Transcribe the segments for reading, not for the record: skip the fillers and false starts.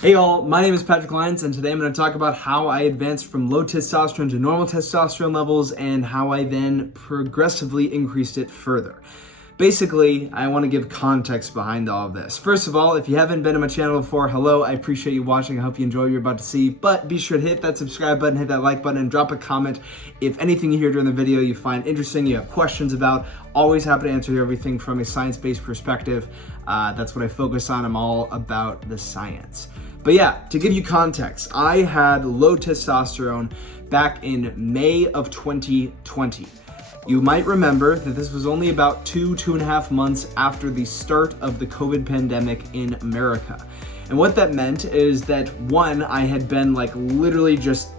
Hey all, my name is Patrick Lyons, and today I'm going to talk about how I advanced from low testosterone to normal testosterone levels and how I then progressively increased it further. Basically, I want to give context behind all of this. First of all, if you haven't been to my channel before, hello, I appreciate you watching. I hope you enjoy what you're about to see, but be sure to hit that subscribe button, hit that like button, and drop a comment if anything you hear during the video you find interesting, you have questions about. Always happy to answer everything from a science-based perspective. That's what I focus on. I'm all about the science. But yeah, to give you context, I had low testosterone back in May of 2020. You might remember that this was only about 2.5 months after the start of the COVID pandemic in America. And what that meant is that one, I had been literally just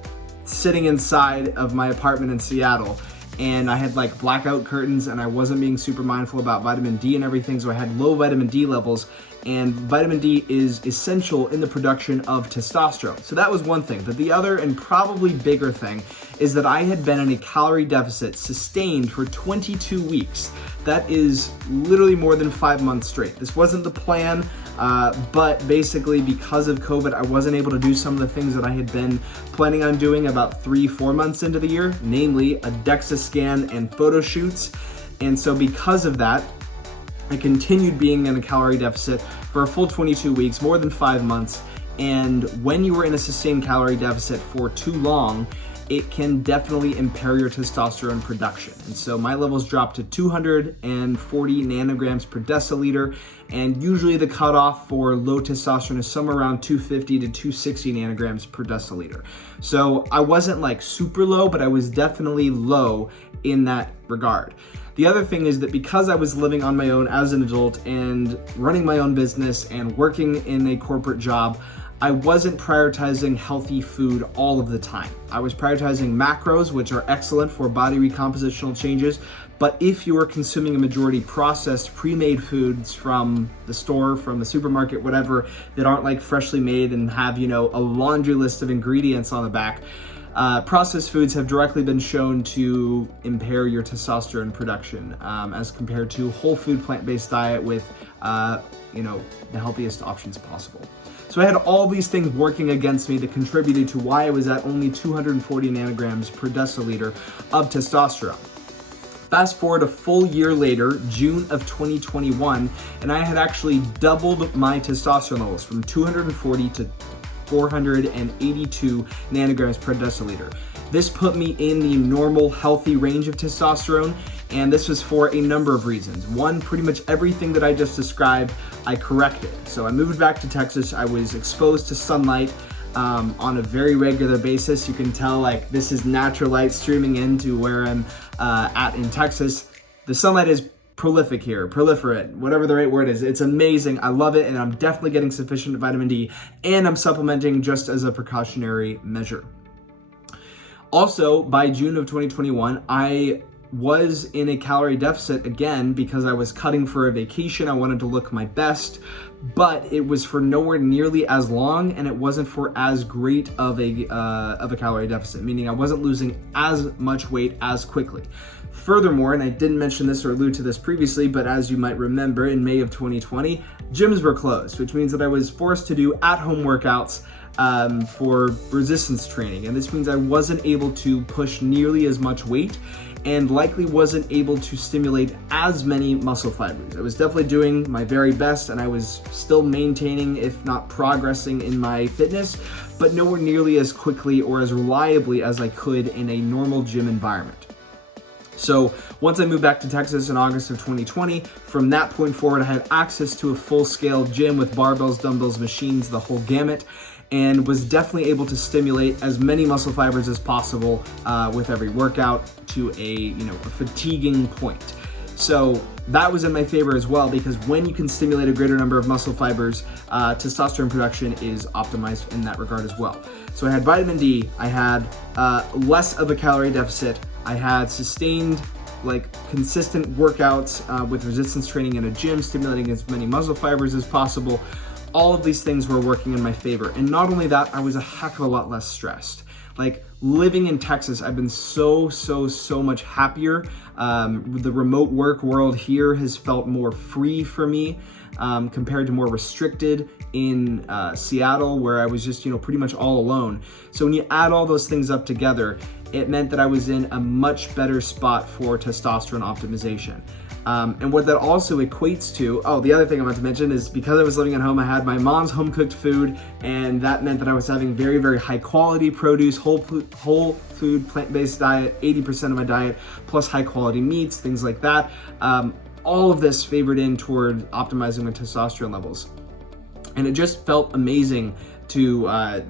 sitting inside of my apartment in Seattle, and I had blackout curtains, and I wasn't being super mindful about vitamin D and everything, so I had low vitamin D levels, and vitamin D is essential in the production of testosterone. So that was one thing. But the other and probably bigger thing is that I had been in a calorie deficit sustained for 22 weeks. That is literally more than 5 months straight. This wasn't the plan, but basically because of COVID, I wasn't able to do some of the things that I had been planning on doing about 3-4 months into the year, namely a DEXA scan and photo shoots. And so because of that, I continued being in a calorie deficit for a full 22 weeks, more than 5 months. And when you are in a sustained calorie deficit for too long, it can definitely impair your testosterone production. And so my levels dropped to 240 nanograms per deciliter, and usually the cutoff for low testosterone is somewhere around 250 to 260 nanograms per deciliter. So I wasn't super low, but I was definitely low in that regard. The other thing is that because I was living on my own as an adult and running my own business and working in a corporate job, I wasn't prioritizing healthy food all of the time. I was prioritizing macros, which are excellent for body recompositional changes, but if you are consuming a majority processed, pre-made foods from the store, from the supermarket, whatever, that aren't freshly made and have, a laundry list of ingredients on the back, processed foods have directly been shown to impair your testosterone production as compared to whole food plant-based diet with the healthiest options possible. So I had all these things working against me that contributed to why I was at only 240 nanograms per deciliter of testosterone. Fast forward a full year later, June of 2021, and I had actually doubled my testosterone levels from 240 to 482 nanograms per deciliter. This put me in the normal, healthy range of testosterone, and this was for a number of reasons. One, pretty much everything that I just described, I corrected. So I moved back to Texas. I was exposed to sunlight on a very regular basis. You can tell this is natural light streaming into where I'm at in Texas. The sunlight is prolific here, proliferate, whatever the right word is. It's amazing. I love it, and I'm definitely getting sufficient vitamin D, and I'm supplementing just as a precautionary measure. Also, by June of 2021, I was in a calorie deficit again because I was cutting for a vacation. I wanted to look my best, but it was for nowhere nearly as long, and it wasn't for as great of a calorie deficit, meaning I wasn't losing as much weight as quickly. Furthermore, and I didn't mention this or allude to this previously, but as you might remember, in May of 2020, gyms were closed, which means that I was forced to do at-home workouts for resistance training. And this means I wasn't able to push nearly as much weight and likely wasn't able to stimulate as many muscle fibers. I was definitely doing my very best, and I was still maintaining, if not progressing in my fitness, but nowhere nearly as quickly or as reliably as I could in a normal gym environment. So once I moved back to Texas in August of 2020, from that point forward, I had access to a full-scale gym with barbells, dumbbells, machines, the whole gamut, and was definitely able to stimulate as many muscle fibers as possible with every workout to a fatiguing point. So that was in my favor as well, because when you can stimulate a greater number of muscle fibers, testosterone production is optimized in that regard as well. So I had vitamin D, I had less of a calorie deficit, I had sustained consistent workouts with resistance training in a gym, stimulating as many muscle fibers as possible. All of these things were working in my favor. And not only that, I was a heck of a lot less stressed. Living in Texas, I've been so much happier. The remote work world here has felt more free for me. compared to more restricted in Seattle, where I was just, pretty much all alone. So when you add all those things up together, it meant that I was in a much better spot for testosterone optimization. And what that also equates to, the other thing I want to mention is because I was living at home, I had my mom's home cooked food, and that meant that I was having very, very high quality produce, whole food, plant-based diet, 80% of my diet, plus high quality meats, things like that. All of this favored in toward optimizing my testosterone levels. And it just felt amazing to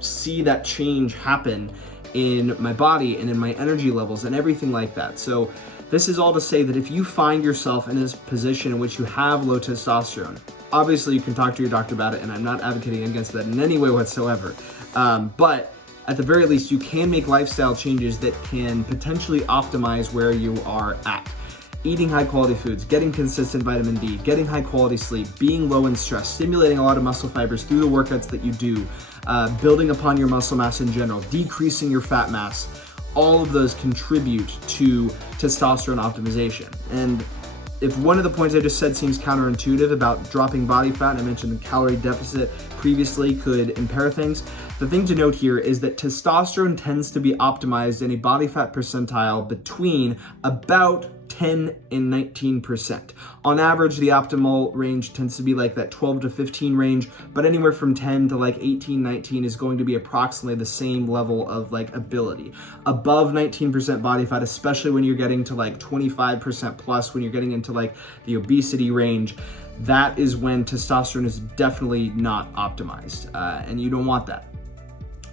see that change happen in my body and in my energy levels and everything like that. So this is all to say that if you find yourself in this position in which you have low testosterone, obviously you can talk to your doctor about it, and I'm not advocating against that in any way whatsoever. But at the very least, you can make lifestyle changes that can potentially optimize where you are at. Eating high quality foods, getting consistent vitamin D, getting high quality sleep, being low in stress, stimulating a lot of muscle fibers through the workouts that you do, building upon your muscle mass in general, decreasing your fat mass. All of those contribute to testosterone optimization. And if one of the points I just said seems counterintuitive about dropping body fat, and I mentioned the calorie deficit previously could impair things, the thing to note here is that testosterone tends to be optimized in a body fat percentile between about 10 and 19%. On average, the optimal range tends to be like that 12 to 15 range, but anywhere from 10 to like 18, 19 is going to be approximately the same level of like ability. Above 19% body fat, especially when you're getting to like 25% plus, when you're getting into like the obesity range, that is when testosterone is definitely not optimized, and you don't want that.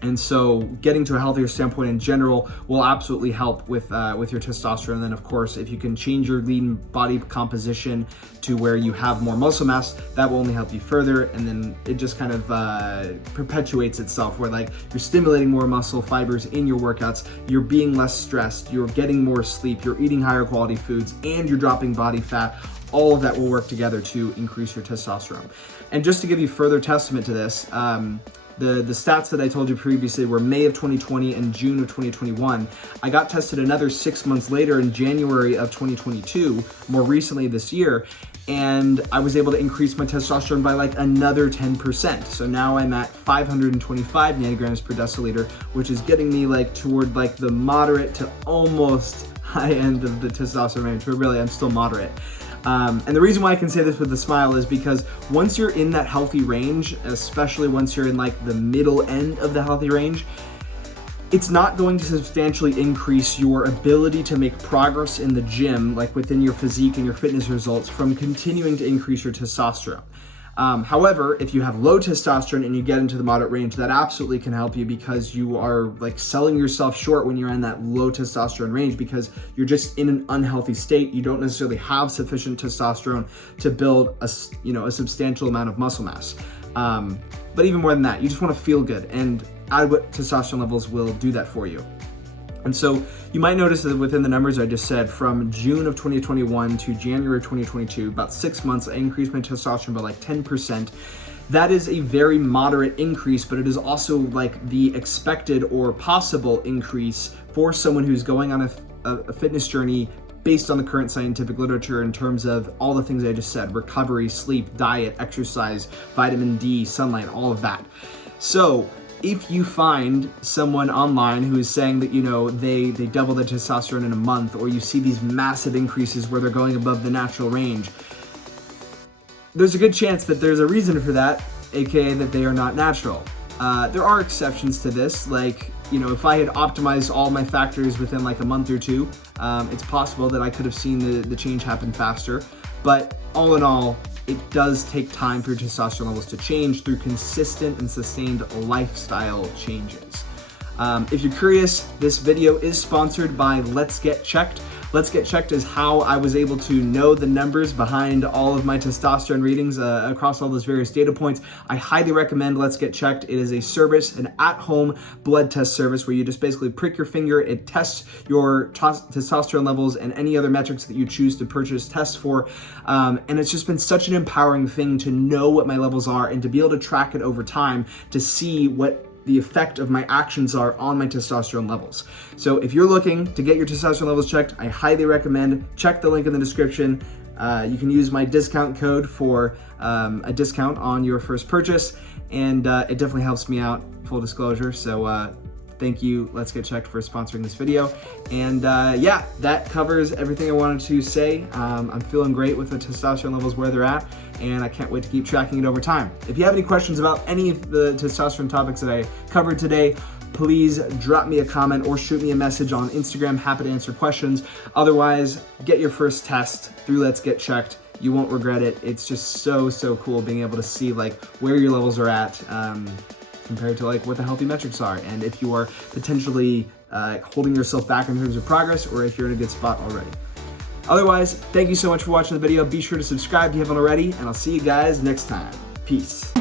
And so getting to a healthier standpoint in general will absolutely help with your testosterone. And then of course, if you can change your lean body composition to where you have more muscle mass, that will only help you further. And then it just kind of perpetuates itself, where like you're stimulating more muscle fibers in your workouts, you're being less stressed, you're getting more sleep, you're eating higher quality foods, and you're dropping body fat. All of that will work together to increase your testosterone. And just to give you further testament to this, the stats that I told you previously were May of 2020 and June of 2021. I got tested another 6 months later in January of 2022, more recently this year, and I was able to increase my testosterone by like another 10%. So now I'm at 525 nanograms per deciliter, which is getting me like toward like the moderate to almost high end of the testosterone range, but really I'm still moderate. And the reason why I can say this with a smile is because once you're in that healthy range, especially once you're in like the middle end of the healthy range, it's not going to substantially increase your ability to make progress in the gym, like within your physique and your fitness results, from continuing to increase your testosterone. However, if you have low testosterone and you get into the moderate range, that absolutely can help you, because you are like selling yourself short when you're in that low testosterone range, because you're just in an unhealthy state. You don't necessarily have sufficient testosterone to build a substantial amount of muscle mass. But even more than that, you just want to feel good, and adequate testosterone levels will do that for you. And so you might notice that within the numbers I just said, from June of 2021 to January of 2022, about 6 months, I increased my testosterone by like 10%. That is a very moderate increase, but it is also like the expected or possible increase for someone who's going on a fitness journey based on the current scientific literature in terms of all the things I just said: recovery, sleep, diet, exercise, vitamin D, sunlight, all of that. So if you find someone online who is saying that, they double their testosterone in a month, or you see these massive increases where they're going above the natural range, there's a good chance that there's a reason for that, aka that they are not natural. There are exceptions to this, like, if I had optimized all my factors within like a month or two, it's possible that I could have seen the change happen faster. But all in all, it does take time for your testosterone levels to change through consistent and sustained lifestyle changes. If you're curious, this video is sponsored by Let's Get Checked. Let's Get Checked is how I was able to know the numbers behind all of my testosterone readings across all those various data points. I highly recommend Let's Get Checked. It is a service, an at-home blood test service, where you just basically prick your finger. It tests your testosterone levels and any other metrics that you choose to purchase tests for. And it's just been such an empowering thing to know what my levels are and to be able to track it over time to see what the effect of my actions are on my testosterone levels. So if you're looking to get your testosterone levels checked, I highly recommend check the link in the description. You can use my discount code for a discount on your first purchase, and it definitely helps me out, full disclosure. So thank you, Let's Get Checked, for sponsoring this video. And yeah, that covers everything I wanted to say. I'm feeling great with the testosterone levels where they're at, and I can't wait to keep tracking it over time. If you have any questions about any of the testosterone topics that I covered today, please drop me a comment or shoot me a message on Instagram. Happy to answer questions. Otherwise, get your first test through Let's Get Checked. You won't regret it. It's just so cool being able to see like where your levels are at compared to like what the healthy metrics are, and if you are potentially holding yourself back in terms of progress, or if you're in a good spot already. Otherwise, thank you so much for watching the video. Be sure to subscribe if you haven't already, and I'll see you guys next time. Peace.